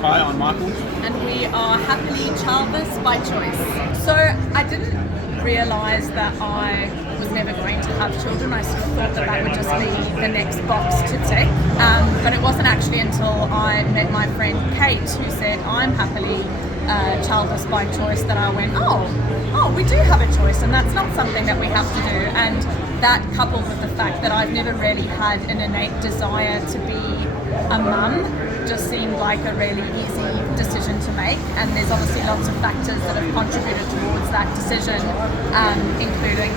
Hi, I'm Michael. And we are happily childless by choice. So I didn't realise that I was never going to have children. I sort of thought that would just be the next box to tick. But it wasn't actually until I met my friend Kate, who said I'm happily childless by choice, that I went, oh, we do have a choice, and that's not something that we have to do. And that, coupled with the fact that I've never really had an innate desire to be a mum, just seemed like a really easy decision to make. And there's obviously lots of factors that have contributed towards that decision, including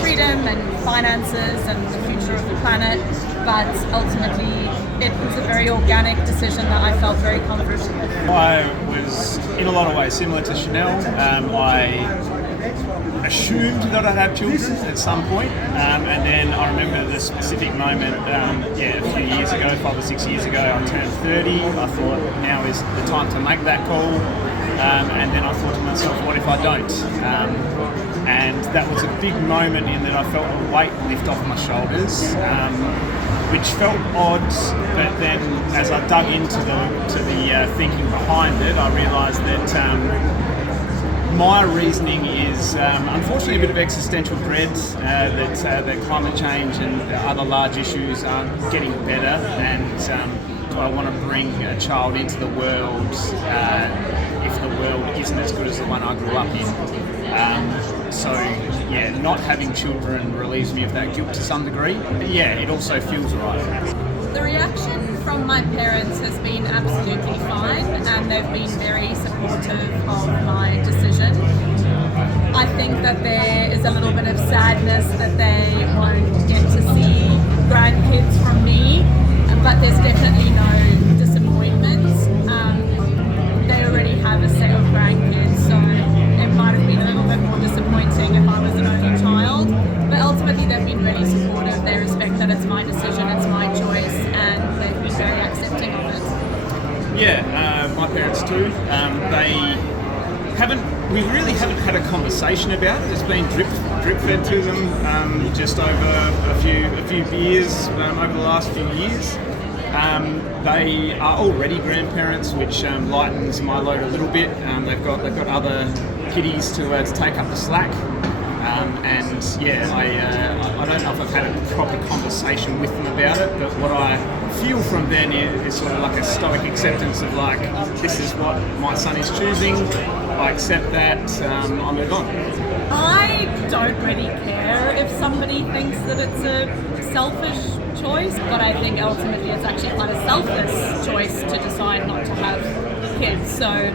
freedom and finances and the future of the planet. But ultimately, it was a very organic decision that I felt very comfortable with. I was in a lot of ways similar to Chanelle. I assumed that I'd have children at some point, and then I remember the specific moment, a few years ago, 5 or 6 years ago, I turned 30. I thought now is the time to make that call, and then I thought to myself, what if I don't? And that was a big moment in that I felt a weight lift off my shoulders, which felt odd, but then as I dug into the thinking behind it, I realised that my reasoning is unfortunately a bit of existential dread that climate change and other large issues aren't getting better, and do I want to bring a child into the world if the world isn't as good as the one I grew up in? Not having children relieves me of that guilt to some degree. But it also feels right. The reaction from my parents has been absolutely fine, and they've been very supportive of my decision. I think that there is a little bit of sadness that they won't get to see grandkids from me, but there's definitely no disappointments. They already have a set of grandkids, so it might have been a little bit more disappointing if I was an only child, but ultimately they've been really supportive. They respect that it's my decision, it's my choice, and they've been very accepting of it. My parents too. We really haven't had a conversation about it. It's been drip fed to them just over a few beers over the last few years. They are already grandparents, which lightens my load a little bit. They've got other kiddies to take up the slack. I don't know if I've had a proper conversation with them about it, but what I feel from then is sort of like a stoic acceptance of like, this is what my son is choosing, I accept that, I'll move on. I don't really care if somebody thinks that it's a selfish choice, but I think ultimately it's actually quite a selfless choice to decide not to have kids. So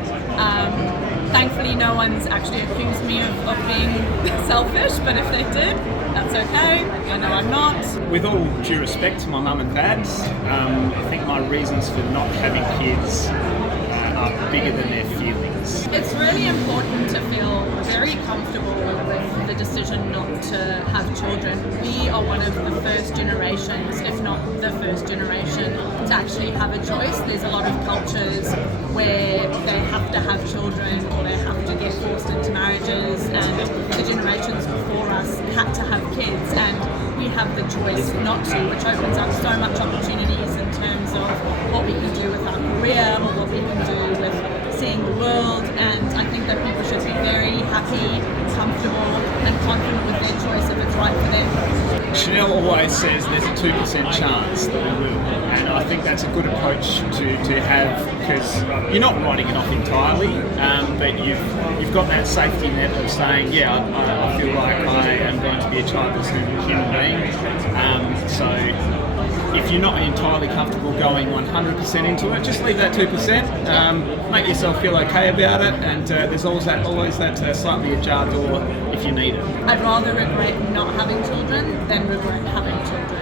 thankfully no one's actually accused me of being selfish, but if they did, that's okay. I know I'm not. With all due respect to my mum and dad, I think my reasons for not having kids are bigger than their feelings. It's really important to feel very comfortable with the decision not to have children. We are one of the first generations, if not the first generation, to actually have a choice. There's a lot of cultures where they have to have children or they have to get forced into marriages, and the generations before us had to have kids, and we have the choice not to, which opens up so much opportunities in terms of what we can do with our career or what we can do with seeing the world. And I think that people should be very happy, comfortable and confident with their choice if it's right for them. Chanelle always says there's a 2% chance that we will, and I think that's a good approach to have, because you're not writing it off entirely, but you've got that safety net of saying, I feel like I am going to be a childless human being. So if you're not entirely comfortable going 100% into it, just leave that 2%. Make yourself feel okay about it, and there's always that slightly ajar door if you need it. I'd rather regret not having children than regret having children.